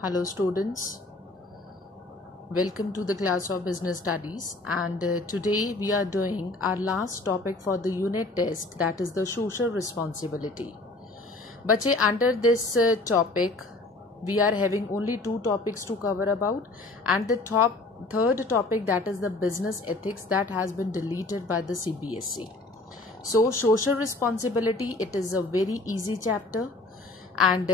Hello students, welcome to the class of business studies and today we are doing our last topic for the unit test, that is the social responsibility. Bache, under this topic we are having only two topics to cover about, and the third topic, that is the business ethics, that has been deleted by the CBSE. So social responsibility, it is a very easy chapter and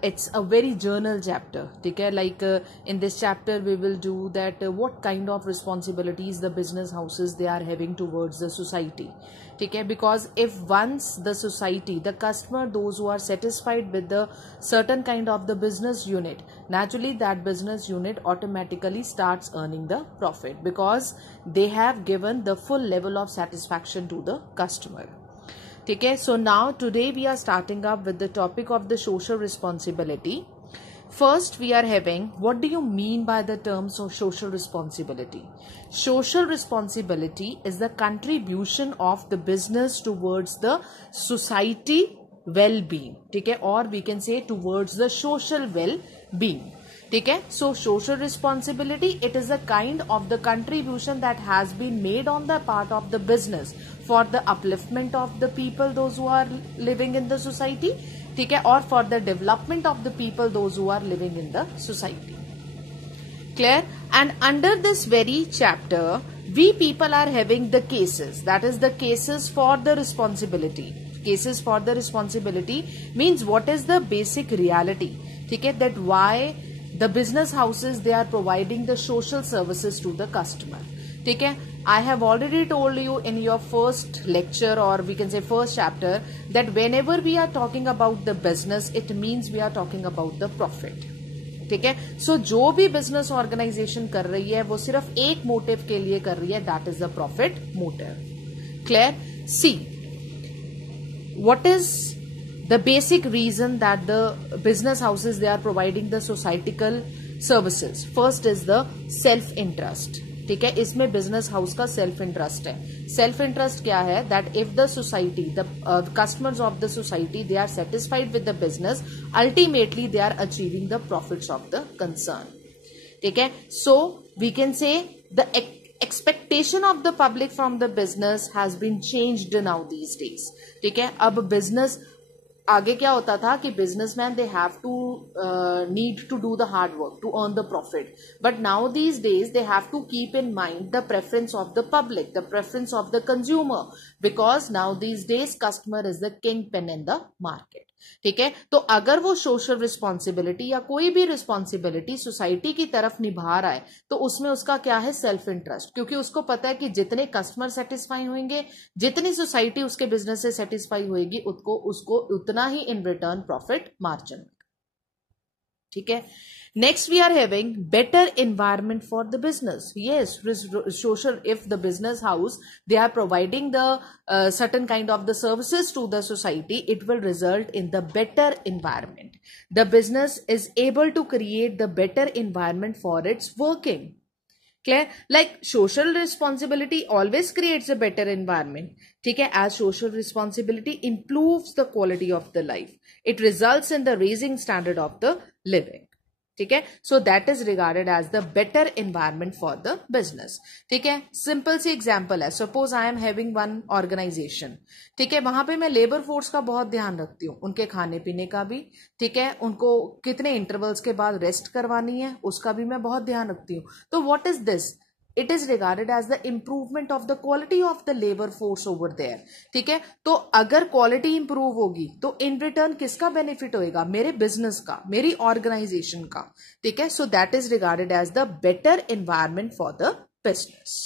it's a very journal chapter. Okay, like in this chapter we will do that what kind of responsibilities the business houses they are having towards the society. Okay, because if once the society, the customer, those who are satisfied with the certain kind of the business unit, naturally that business unit automatically starts earning the profit because they have given the full level of satisfaction to the customer. Okay, so now today we are starting up with the topic of the social responsibility. First we are having, what do you mean by the terms of social responsibility? Social responsibility is the contribution of the business towards the society well-being. Okay, or we can say towards the social well-being. Okay, so social responsibility, it is a kind of the contribution that has been made on the part of the business for the upliftment of the people, those who are living in the society, okay, or for the development of the people, those who are living in the society. Clear? And under this very chapter, we people are having the cases, that is the cases for the responsibility. Cases for the responsibility means what is the basic reality, okay, that why the business houses they are providing the social services to the customer. Okay, I have already told you in your first lecture, or we can say first chapter, that whenever we are talking about the business, it means we are talking about the profit. ठीक है, सो जो भी business organisation कर रही है वो सिर्फ एक मोटिव के लिए कर रही है, that is the profit motive. Clear? See, what is the basic reason that the business houses they are providing the societal services. First is the self interest. ठीक है, इसमें बिजनेस हाउस का सेल्फ इंटरेस्ट है. Self interest क्या है? That if the society, the customers of the society they are satisfied with the business, ultimately they are achieving the profits of the concern. ठीक है, so we can say the expectation of the public from the business has been changed now these days. ठीक है, अब बिजनेस आगे क्या होता था कि businessman they have to need to do the hard work to earn the profit, but now these days they have to keep in mind the preference of the public, the preference of the consumer, because now these days customer is the kingpin in the market. ठीक है, तो अगर वो social responsibility या कोई भी responsibility society की तरफ निभा रहा है तो उसमें उसका क्या है? सेल्फ इंटरेस्ट, क्योंकि उसको पता है कि जितने कस्टमर सेटिस्फाई होंगे, जितनी सोसाइटी उसके बिजनेस से सेटिस्फाई होगी, उसको उतना ही इन रिटर्न प्रॉफिट मार्जिन. ठीक है, next we are having better environment for the business. Yes, social, if the business house they are providing the certain kind of the services to the society, it will result in the better environment. The business is able to create the better environment for its working. Clear? Like social responsibility always creates a better environment. ठीक है, as social responsibility improves the quality of the life, it results in the raising standard of the living. ठीक है, so that is regarded as the better environment for the business. ठीक है, simple सी example है, suppose I am having one organization. ठीक है, वहां पे मैं लेबर फोर्स का बहुत ध्यान रखती हूँ, उनके खाने पीने का भी. ठीक है, उनको कितने इंटरवल्स के बाद रेस्ट करवानी है उसका भी मैं बहुत ध्यान रखती हूँ. तो what is this? It is regarded as the improvement of the quality of the labor force over there. ठीक है, तो अगर क्वालिटी इंप्रूव होगी तो इन रिटर्न किसका बेनिफिट होएगा? मेरे बिजनेस का, मेरी ऑर्गेनाइजेशन का. ठीक है, so that is regarded as the better environment for the business.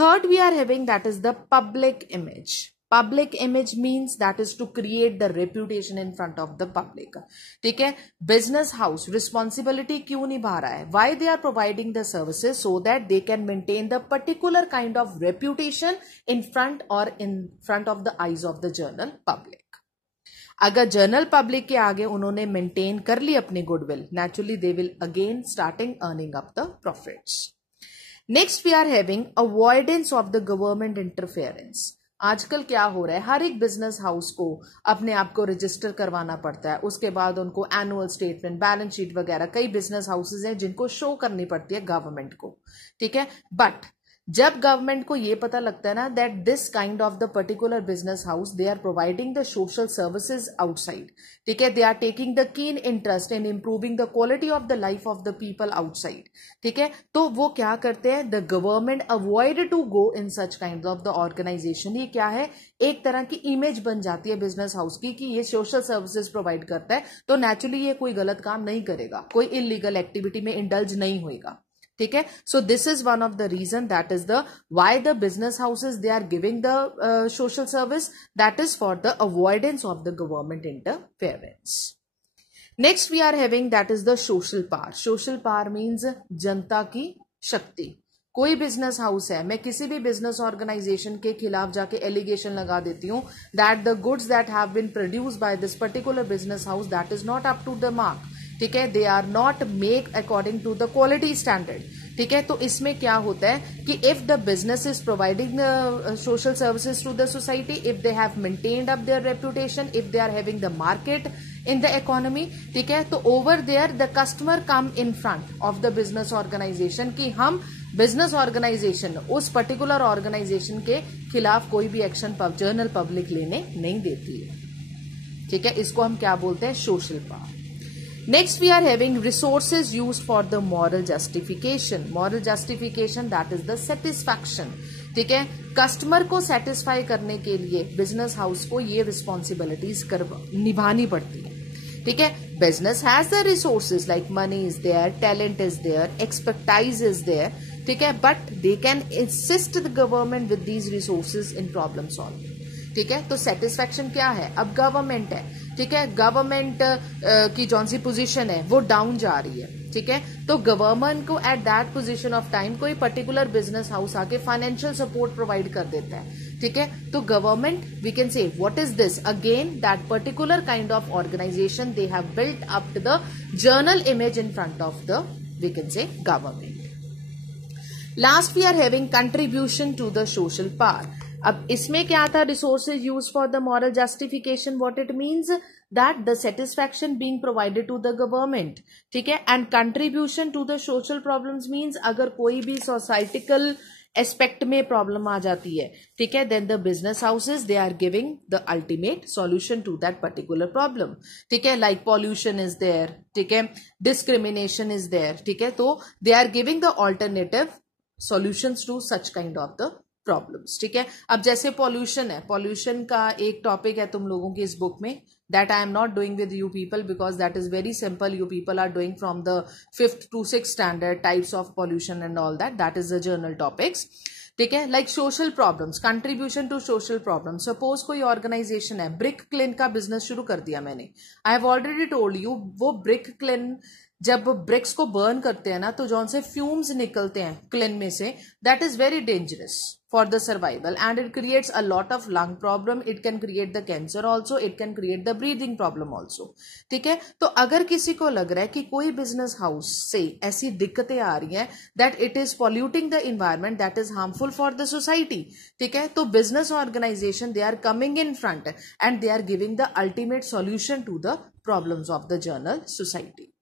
Third we are having, that is the public image. Public image means that is to create the reputation in front of the public. ठीक है, business house responsibility क्यों निभा रहा है? Why they are providing the services? So that they can maintain the particular kind of reputation in front or in front of the eyes of the general public. अगर general public के आगे उन्होंने मेंटेन कर ली अपनी goodwill, naturally they will again starting earning up the profits. Next we are having avoidance of the government interference. आजकल क्या हो रहा है, हर एक बिजनेस हाउस को अपने आप को रजिस्टर करवाना पड़ता है, उसके बाद उनको एनुअल स्टेटमेंट, बैलेंस शीट वगैरह, कई बिजनेस हाउसेज हैं जिनको शो करनी पड़ती है गवर्नमेंट को, ठीक है। बट जब गवर्नमेंट को ये पता लगता है ना that this kind of the particular business house they are providing the social services outside, ठीक है, they are taking the keen interest in improving the quality of the life of the people outside, ठीक है, तो वो क्या करते हैं, the government avoid to go in such kind of the organization. ये क्या है, एक तरह की इमेज बन जाती है बिजनेस हाउस की कि ये सोशल सर्विसेज प्रोवाइड करता है, तो नेचुरली ये कोई गलत काम नहीं करेगा, कोई इलीगल एक्टिविटी में इंडल्ज नहीं होगा, ठीक है। So this is one of the reason, that is the why the business houses they are giving the social service, that is for the avoidance of the government interference. Next we are having that is the social power. Social power means जनता की शक्ति। कोई business house है, मैं किसी भी business organisation के खिलाफ जाके एलिगेशन लगा देती हूं that the goods that have been produced by this particular business house that is not up to the mark, ठीक है, they are not make according to the quality standard, ठीक है। तो इसमें क्या होता है कि if the business is providing social services to the society, if they have maintained up their reputation, if they are having the market in the economy, ठीक है, तो over there the customer come in front of the business organization कि हम business organization उस particular organization के खिलाफ कोई भी एक्शन जनरल पब्लिक लेने नहीं देती है, ठीक है। इसको हम क्या बोलते हैं, social power. Next we are having resources used for the moral justification. Moral justification that is the satisfaction. ठीक है, कस्टमर को सेटिस्फाई करने के लिए बिजनेस हाउस को ये रिस्पॉन्सिबिलिटीज निभानी पड़ती है, ठीक है। Business has the resources like money is there, talent is there, expertise is there, ठीक है, but they can assist the government with these resources in problem solving, ठीक है। तो सेटिस्फैक्शन क्या है, अब गवर्नमेंट है, ठीक है, गवर्नमेंट की जौन सी पोजीशन है वो डाउन जा रही है, ठीक है, तो गवर्नमेंट को at that position of time कोई पर्टिकुलर बिजनेस हाउस आके फाइनेंशियल सपोर्ट प्रोवाइड कर देता है, ठीक है, तो government we can say what is this, again that particular kind of organization they have built up the general image in front of the we can say government. Last we are having contribution to the social power. अब इसमें क्या था, resources use for the moral justification, what it means that the satisfaction being provided to the government, ठीक है, and contribution to the social problems means अगर कोई भी societal aspect में प्रॉब्लम आ जाती है, ठीक है, then the business houses they are giving the ultimate solution to that particular problem, ठीक है, लाइक पॉल्यूशन इज देयर, ठीक है, डिस्क्रिमिनेशन इज देयर, ठीक है, तो they are giving the alternative solutions to such kind of the problems, ठीक है। अब जैसे पॉल्यूशन है, पॉल्यूशन का एक टॉपिक है तुम लोगों की इस बुक में, that I am not doing with you people because that is very simple, you people are doing from the 5th to 6th standard, types of pollution and all that is the general topics, ठीक है, like social problems, contribution to social problem. Suppose कोई organisation है, brick kiln का business शुरू कर दिया मैंने, I have already told you, वो ब्रिक क्लिन जब ब्रिक्स को बर्न करते हैं ना तो जौन से फ्यूम्स निकलते हैं क्लिन में से, that is very dangerous for the survival and it creates a lot of lung problem, it can create the cancer also, it can create the breathing problem also, ठीक है। तो अगर किसी को लग रहा है कि कोई बिजनेस हाउस से ऐसी दिक्कतें आ रही हैं that it is polluting the environment, that is harmful for the society, ठीक है, तो business organisation they are coming in front and they are giving the ultimate solution to the problems of the general society,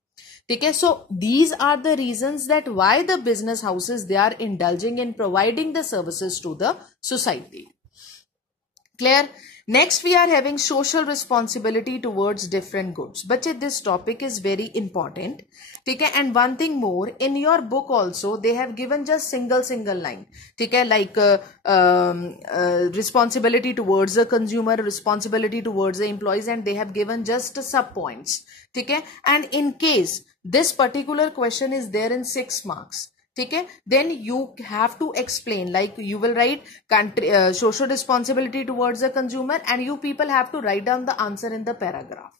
ठीक है। So these are the reasons that why the business houses they are indulging in providing the services to the society, clear. Next we are having social responsibility towards different goods. बच्चे this topic is very important, ठीक है, and one thing more, in your book also they have given just single line, ठीक है, like responsibility towards the consumer, responsibility towards the employees, and they have given just sub points, ठीक है, and in case this particular question is there in 6 marks, ठीक है, then you have to explain, like you will write social responsibility towards the consumer and you people have to write down the answer in the paragraph,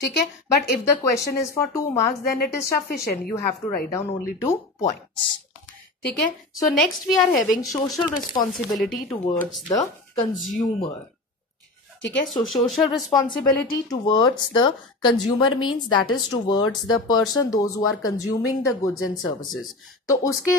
ठीक है, but if the question is for 2 marks then it is sufficient, you have to write down only 2 points, ठीक है। So next we are having social responsibility towards the consumer, ठीक है, so social responsibility towards the consumer means that is towards the person those who are consuming the goods and services, तो उसके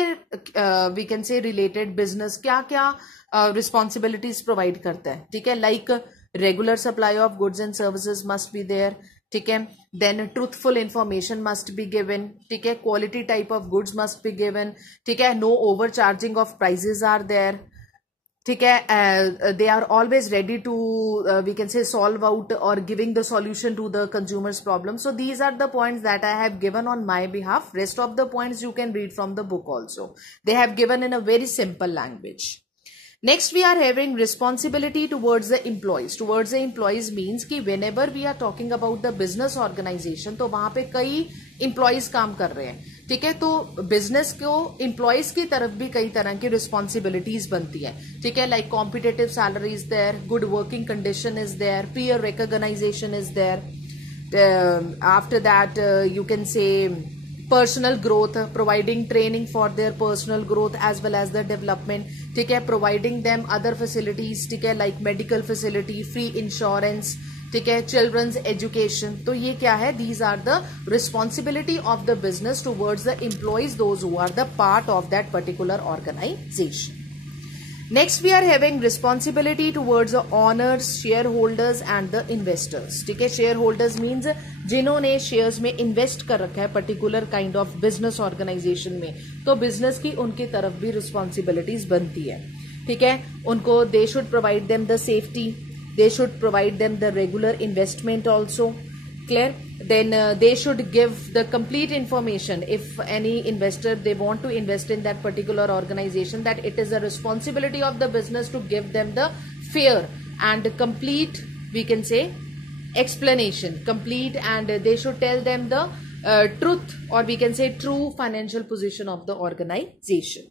we can say related business क्या क्या responsibilities provide करता है, ठीक है, like regular supply of goods and services must be there, ठीक है, then truthful information must be given, ठीक है, quality type of goods must be given, ठीक है, no over charging of prices are there, ठीक है, they are always ready to we can say solve out और giving the solution to the consumers problem. So these are the points that I have given on my behalf. Rest of the points you can read from the book also. They have given in a very simple language. Next we are having responsibility towards the employees. Towards the employees means कि whenever we are talking about the business organization, तो वहां पे कई employees काम कर रहे हैं, ठीक है, तो बिजनेस को एम्प्लॉयज की तरफ भी कई तरह की रिस्पॉन्सिबिलिटीज बनती है, ठीक है, like competitive salary is there, good working condition is there, peer recognition is there, after that you can say personal growth, providing training for their personal growth as well as their development, ठीक है, providing them other facilities, ठीक है, like medical facility, free insurance, ठीक है, children's education. तो ये क्या है? These are the responsibility of the business towards the employees, those who are the part of that particular organization. Next we are having responsibility towards the owners, shareholders and the investors. ठीक है, shareholders means जिन्होंने shares में invest कर रखा है particular kind of business organization में, तो business की उनकी तरफ भी responsibilities बनती है, ठीक है, उनको they should provide them the safety, they should provide them the regular investment also. Clear? Then they should give the complete information if any investor they want to invest in that particular organization, that it is a responsibility of the business to give them the fair and complete, we can say, explanation, complete, and they should tell them the truth, or we can say true financial position of the organization.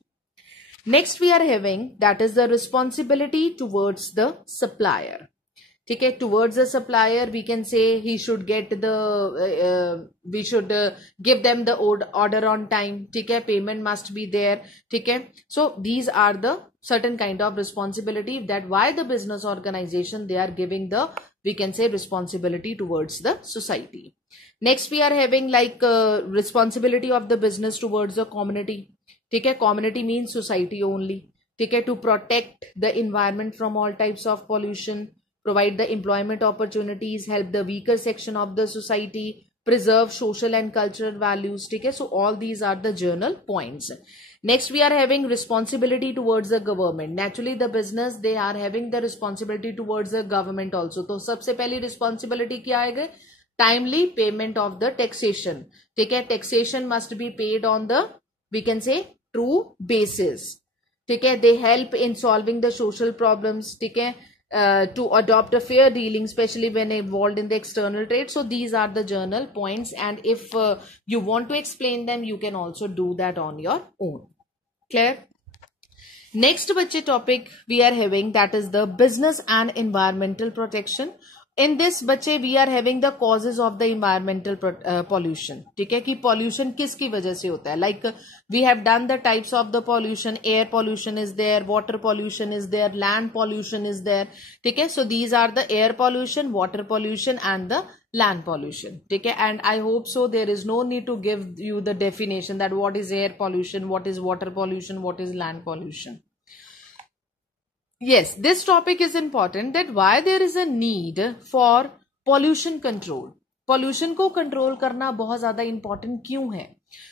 Next we are having, that is the responsibility towards the supplier. ठीक है, towards the supplier we can say he should get the we should give them the order on time, ठीक है, payment must be there, ठीक है. So these are the certain kind of responsibility that why the business organization they are giving the, we can say, responsibility towards the society. Next we are having like responsibility of the business towards the community, ठीक है, community means society only, ठीक है, to protect the environment from all types of pollution, provide the employment opportunities, help the weaker section of the society, preserve social and cultural values, ठीक है. So all these are the journal points. Next we are having responsibility towards the government. Naturally the business they are having the responsibility towards the government also. तो सबसे पहली responsibility क्या आएगा? Timely payment of the taxation, ठीक है, taxation must be paid on the, we can say, true basis, ठीक है. They help in solving the social problems, ठीक है, to adopt a fair dealing, especially when involved in the external trade. So these are the journal points, and if you want to explain them, you can also do that on your own. Clear? Next बच्चे topic we are having, that is the business and environmental protection. In this बच्चे we are having the causes of the environmental pollution, ठीक है, कि pollution किसकी वजह से होता है. Like we have done the types of the pollution, air pollution is there, water pollution is there, land pollution is there, ठीक है. So these are the air pollution, water pollution and the land pollution, ठीक है. And I hope so there is no need to give you the definition that what is air pollution, what is water pollution, what is land pollution. Yes, this topic is important, that why there is a need for pollution control. Pollution को control करना बहुत ज़्यादा important क्यों है?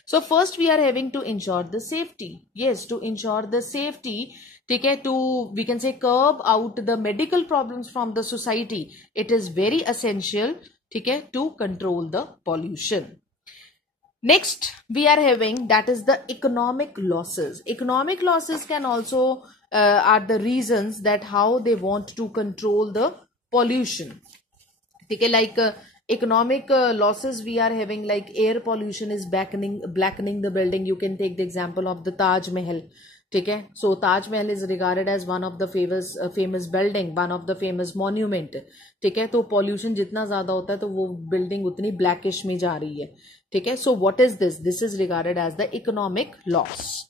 So first we are having to ensure the safety. Yes, to ensure the safety, ठीक है, to, we can say, curb out the medical problems from the society. It is very essential, ठीक है, to control the pollution. Next we are having, that is the economic losses. Economic losses can also are the reasons that how they want to control the pollution, ठीक है, like economic losses we are having, like air pollution is blackening the building. You can take the example of the Taj Mahal, ठीक है. So Taj Mahal is regarded as one of the famous building, one of the famous monument, ठीक है. तो pollution जितना ज़्यादा होता है तो वो building उतनी blackish में जा रही है, ठीक है. So what is this? This is regarded as the economic loss.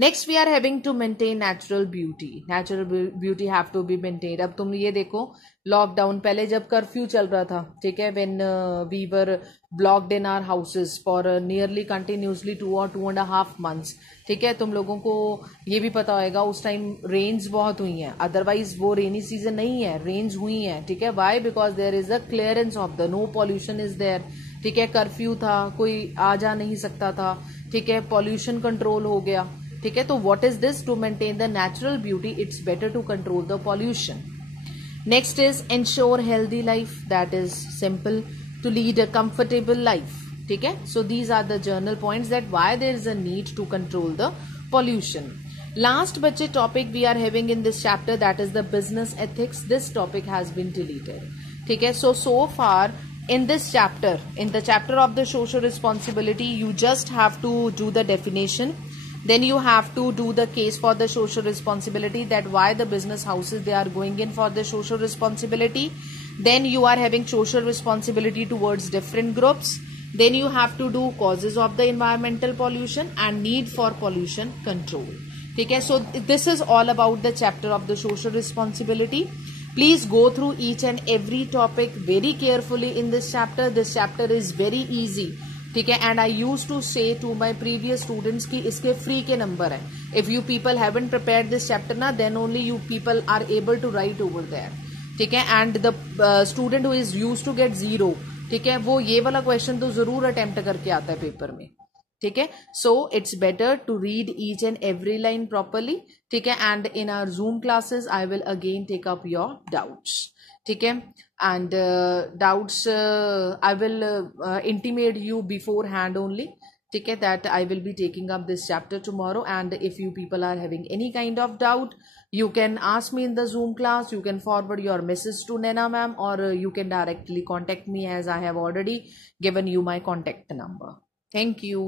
Next we are having to maintain natural beauty. Natural beauty have to be maintain. अब तुम ये देखो, लॉकडाउन पहले जब कर्फ्यू चल रहा था, ठीक है, when we were blocked in our houses for nearly continuously 2 और 2.5 months, ठीक है. तुम लोगों को ये भी पता होगा उस टाइम रेन्स बहुत हुई हैं. अदरवाइज वो रेनी सीजन नहीं है, रेन्स हुई हैं, ठीक है. Why? Because there is a clearance of the, no pollution is there, ठीक है. कर्फ्यू था, कोई आ जा नहीं सकता था, ठीक है. पॉल्यूशन कंट्रोल हो गया, ठीक है. तो what is this? To maintain the natural beauty, it's better to control the pollution. Next is ensure healthy life. That is simple, to lead a comfortable life, ठीक है. So these are the general points that why there is a need to control the pollution. Last बच्चे topic we are having in this chapter, that is the business ethics. This topic has been deleted, ठीक है. सो फार in this chapter, in the chapter of the social responsibility, you just have to do the definition. Then you have to do the case for the social responsibility, that why the business houses they are going in for the social responsibility. Then you are having social responsibility towards different groups. Then you have to do causes of the environmental pollution and need for pollution control. Okay, so this is all about the chapter of the social responsibility. Please go through each and every topic very carefully in this chapter. This chapter is very easy, ठीक है. And I used to say to my previous students कि इसके free के number हैं. If you people haven't prepared this chapter ना, then only you people are able to write over there, ठीक है. And the student who is used to get 0, ठीक है, वो ये वाला question तो जरूर attempt करके आता है पेपर में, ठीक है. So it's better to read each and every line properly, ठीक है. And in our Zoom classes I will again take up your doubts, ठीक है. And doubts I will intimate you beforehand only, ठीक है, that I will be taking up this chapter tomorrow. And if you people are having any kind of doubt, you can ask me in the Zoom class, you can forward your message to Nena ma'am, or you can directly contact me, as I have already given you my contact number. Thank you.